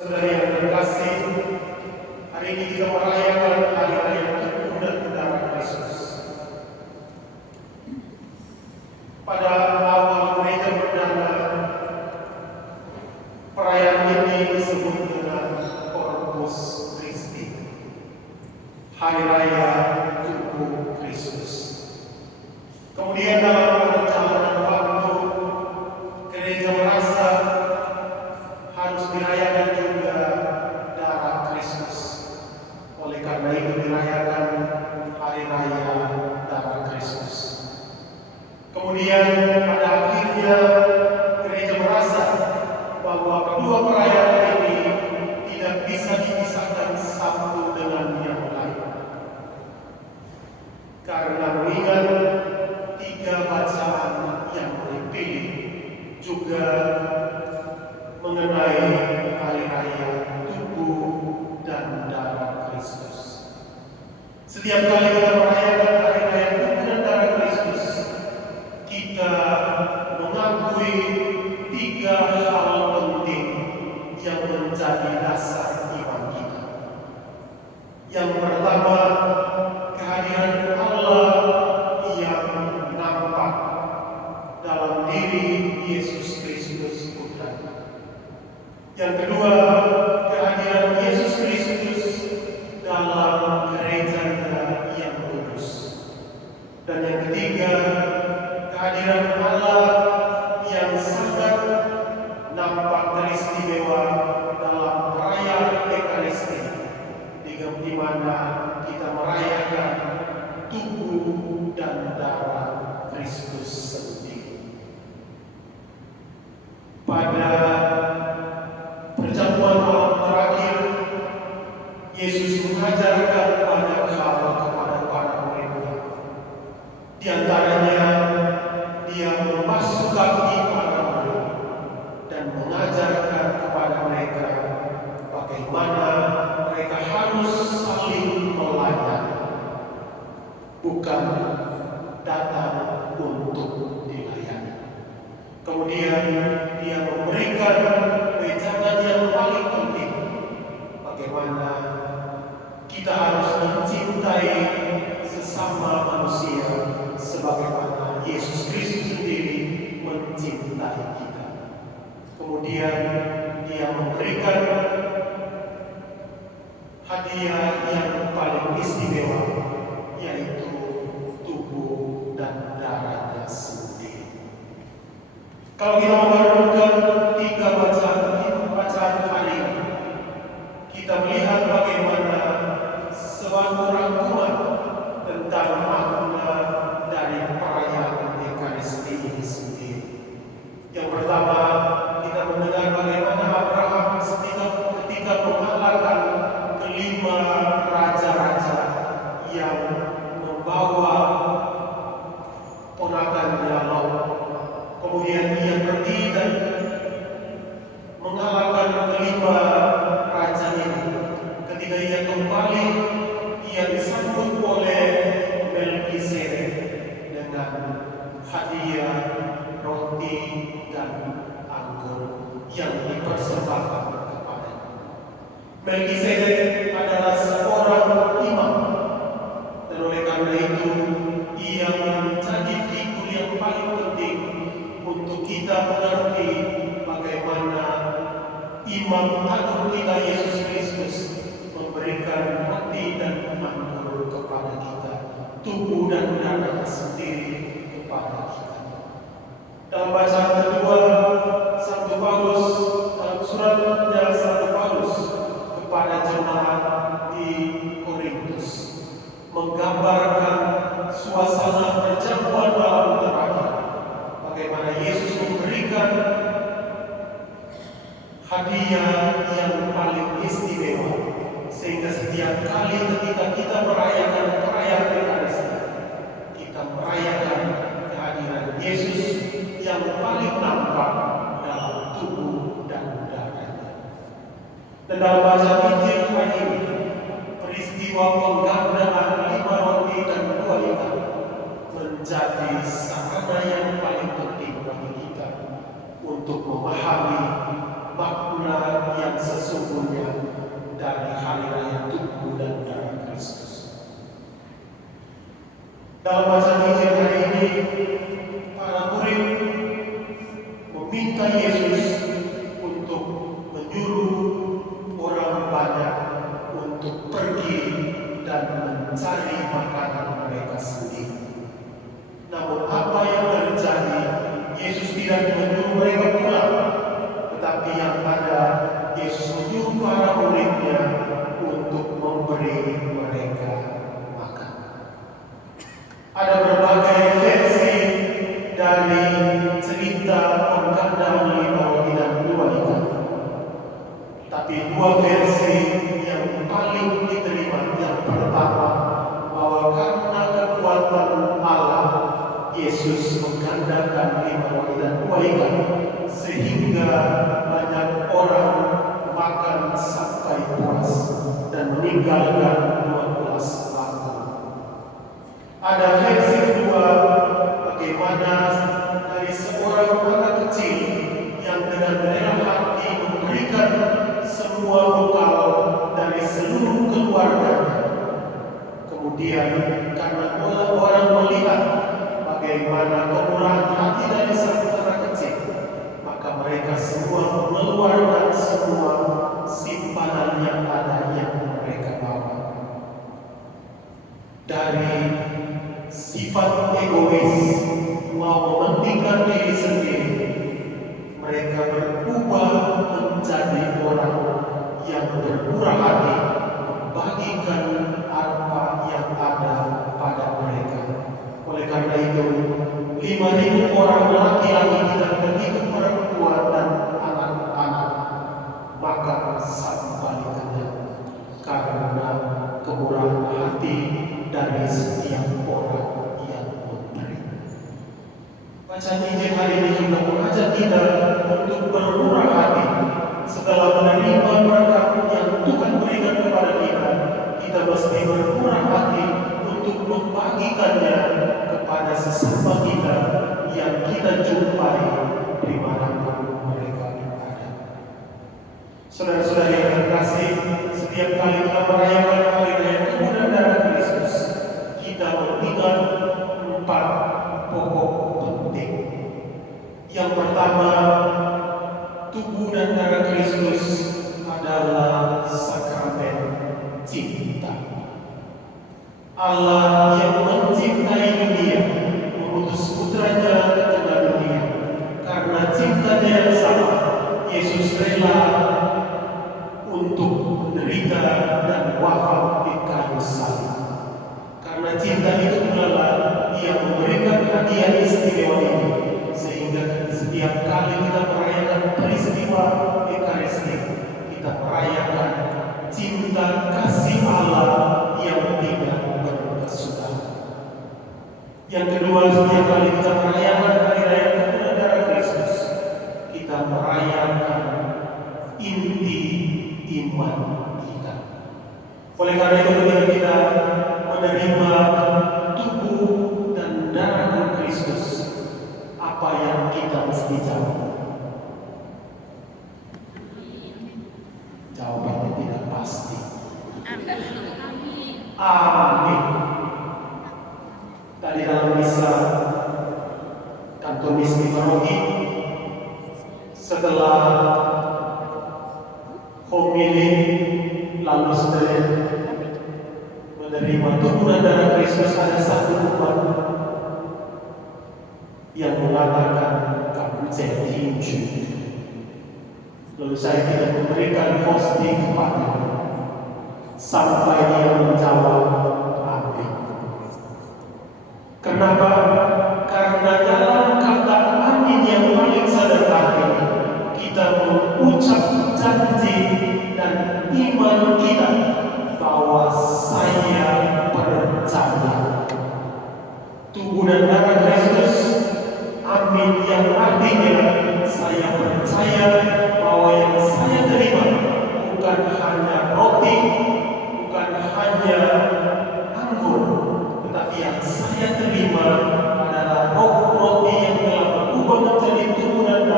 Saudara yang terkasih, hari ini kita merayakan hari raya tubuh dan darah Kristus. Pada awal gereja perdana, perayaan ini disebut dengan Corpus Christi, hari raya tubuh Kristus. Kemudian dalam perjalanan waktu, gereja merasa harus dirayakan juga darah Kristus. Oleh karena itu dirayakan hari raya darah Kristus. Kemudian pada akhirnya gereja merasa bahwa kedua perayaan ini tidak bisa dipisahkan satu dengan yang lain. Karena mengingat tiga bacaan yang dipilih juga mengenai hari raya tubuh dan darah Kristus. Setiap kali kita merayakan hari raya tubuh dan darah Kristus, kita mengakui tiga hal penting yang menjadi dasar iman kita. Yang pertama, kehadiran Allah yang nampak dalam diri Yesus Kristus Putra. Yang kedua, kehadiran Yesus Kristus dalam gerejanya yang kudus. Dan yang ketiga, kehadiran Allah yang sangat nampak teristimewa dalam perayaan Ekaristi, di mana kita merayakan tubuh dan darah Kristus sendiri. Pada perjamuan malam terakhir, Yesus mengajarkan banyak hal kepada para muridnya. Di antaranya, dia membasuh kaki para murid dan mengajarkan kepada mereka bagaimana mereka harus saling melayani, bukan datang untuk dilayani. Kemudian dia memberikan wejangan yang paling penting, bagaimana kita harus mencintai sesama manusia sebagaimana Yesus Kristus sendiri mencintai kita. Kemudian dia memberikan hadiah yang paling istimewa, yaitu tubuh dan darahnya sendiri. Kalau kita merenungkan tiga bacaan hari ini, kita melihat bagaimana suatu rangkuman tentang makna dari perayaan Ekaristi ini sendiri. Yang pertama, kita mendengar bagaimana Abraham ketika mengalahkan kelima raja-raja yang membawa ponakannya Lot. Kemudian ia pergi dan mengalahkan kelima raja ini. Ketika ia kembali, ia disambut oleh Melkisedek dengan hadiah roti dan anggur yang dipersembahkan kepadanya. Melkisedek adalah seorang imam, dan oleh karena itu ia menjadi figur yang paling penting untuk kita mengerti bagaimana Imam Agung kita Yesus Kristus memberikan roti dan anggur kepada kita, tubuh dan darah sendiri kepada kita. Dalam bacaan kedua, Santo Paulus dalam suratnya Santo Paulus kepada jemaat di Korintus menggambarkan suasana perjamuan malam terakhir, bagaimana Yesus memberikan hadiah yang paling istimewa, sehingga setiap kali ketika kita merayakan perayaan Ekaristi, kita merayakan kehadiran Yesus yang paling nampak dalam tubuh dan darahnya. Dan dalam bacaan Injil hari ini, peristiwa penggandaan 5 roti dan 2 ikan menjadi sarana yang paling penting bagi kita untuk memahami makna yang sesungguhnya Tapi dua versi yang paling diterima, yang pertama, bahwa karena kekuatan Allah, Yesus menggandakan 5 roti dan 2 ikan, sehingga banyak orang makan sampai puas dan meninggalkan 12 bangku. Ada versi kedua, bagaimana dari seorang anak kecil yang dengan rela hati memberikan semua bekal dari seluruh keluarganya. Kemudian karena orang melihat bagaimana kemurahan hati dari sang anak kecil, maka mereka semua mengeluarkan semua simpanan yang ada yang mereka bawa. Dari sifat egois, mau mementingkan diri sendiri, mereka berubah menjadi orang yang bermurah hati, membagikan apa yang ada pada mereka. Oleh karena itu, 5.000 orang laki-laki tidak terhitung perempuan dan anak-anak makan sampai kenyang karena kemurahan hati dari setiap orang yang memberi. Bacaan Injil hari ini juga mengajak kita untuk bermurah hati. Setelah menerima berkat yang Tuhan berikan kepada kita, kita mesti bermurah hati untuk membagikannya kepada sesama kita yang kita jumpai dimanapun mereka berada. Saudara-saudari yang terkasih, setiap kali kita merayakan hari raya tubuh dan darah Kristus, kita mengingat 4 pokok penting. Yang pertama, tubuh dan darah Kristus adalah sakramen cinta. Allah yang mencintai dunia mengutus putranya ke tengah dunia. Karena cintanya yang sama, Yesus rela untuk menderita dan wafat di kayu salib. Karena cinta itu pula Ia memberikan hadiah istimewa ini, sehingga setiap kali kita merayakan peristiwa Ekaristi, kita merayakan cinta kasih Allah yang tidak berkesudahan. Yang kedua, setiap kali kita merayakan hari raya tubuh dan darah Kristus, kita merayakan inti iman kita. Oleh karena itu, ketika kita menerima tubuh dan darah Kristus, apa yang kita mesti jawab? Jawabannya tidak pasti. Amin. Tadi dalam misa Kantor Misi Paroki, setelah homili lalu setelah menerima tubuh dan darah Kristus, ada satu umat yang mengatakan kabujen tinju. Lalu saya tidak memberikan hosting kepadanya sampai dia menjawab amin. Kenapa? Karena dalam kata amin yang paling sederhana ini, kita mengucap janji dan iman kita bahwa saya percaya tubuh dan darah Kristus. Amin yang artinya saya percaya bahwa yang saya terima bukan hanya roti, bukan hanya anggur, tetapi yang saya terima adalah roti yang telah berubah menjadi tubuh dan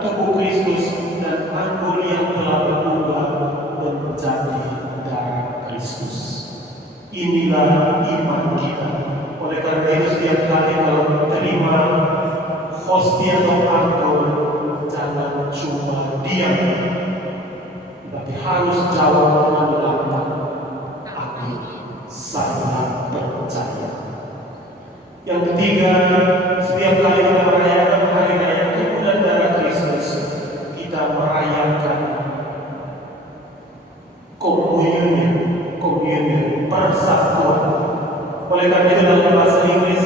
tubuh Kristus, dan anggur yang telah berubah menjadi darah Kristus. Inilah iman kita. Oleh karena itu, setiap kali kalau terima hostia atau anggur, jangan cuma diam, tapi harus jawab dengan lantang, amin, saya percaya. Yang ketiga, setiap kali kita merayakan hari raya tubuh dan darah Kristus, kita merayakan komunion, persatuan. Oleh karena itu, dalam bahasa Inggris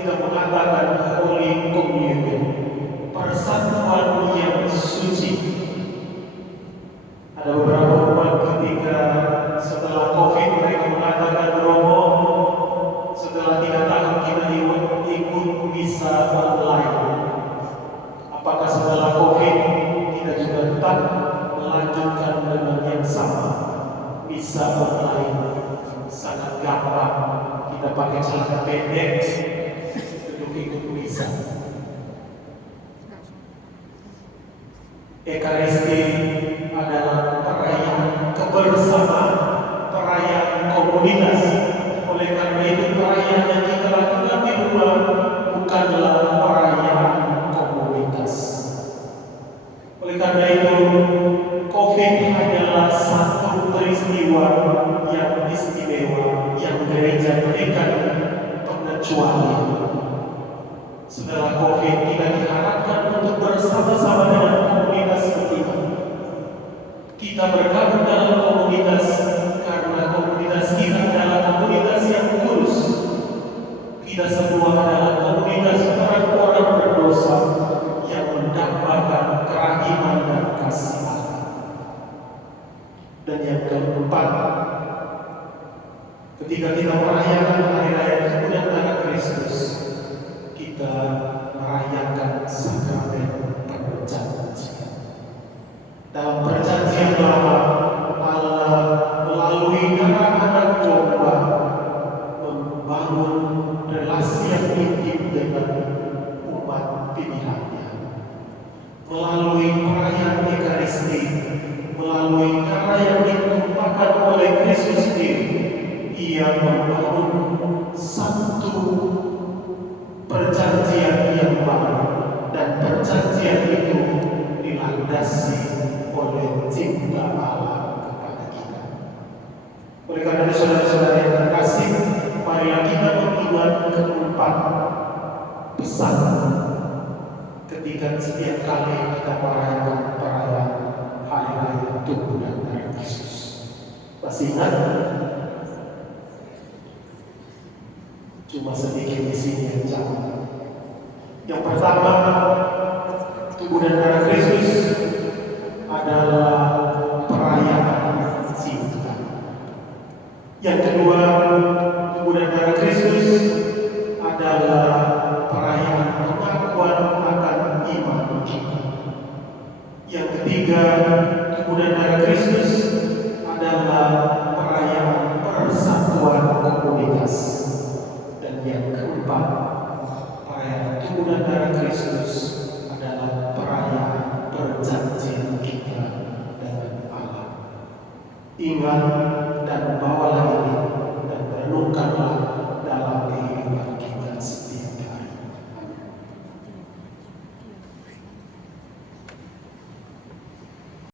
kita mengatakan Holy Communion, persatuan yang suci. Ada beberapa ketika setelah COVID mereka mengatakan romo, setelah 3 tahun kita ikut misa online. Apakah setelah COVID kita juga tetap melanjutkan dengan yang sama? Misa online sangat gampang, kita pakai celana pendek untuk ikut misa. Ekaristi adalah perayaan kebersamaan, perayaan komunitas. Oleh karena itu perayaan yang kita lakukan di rumah bukanlah perayaan komunitas. Oleh karena itu COVID adalah satu peristiwa yang istimewa yang gereja berikan pengecualian. Setelah COVID kita diharapkan untuk bersama-sama dengan komunitas seperti ini. Kita bergabung dalam komunitas karena komunitas kita adalah komunitas yang kudus. Kita semua adalah komunitas orang-orang berdosa yang mendapatkan kerahiman dan kasih Allah. Dan yang keempat, ketika kita merayakan hari raya Kemuliaan Darah Kristus, kita merayakan sakramen perjanjian. Dalam perjanjian lama, Allah melalui darah anak domba membangun relasi yang intim dengan umat pilihannya. Melalui perayaan Ekaristi, melalui darah yang ditumpahkan oleh Kristus sendiri, Ia membangun satu perjanjian yang baru, dan perjanjian itu dilandasi oleh cinta Allah kepada kita. Oleh karena itu saudara-saudara yang terkasih, marilah kita mengingat keempat pesan ketika setiap kali kita merayakan perayaan hari raya tubuh dan darah Kristus. Masih ingat? Cuma sedikit di sini yang jauh. Yang pertama, tubuh dan darah Kristus adalah perayaan cinta. Yang kedua, tubuh dan darah Kristus adalah perayaan pengakuan akan iman kita. Yang ketiga, tubuh dan darah Kristus adalah perayaan persatuan komunitas. Dan yang keempat, perayaan tubuh dan darah Kristus adalah perayaan perjanjian kita dengan Allah. Ingat,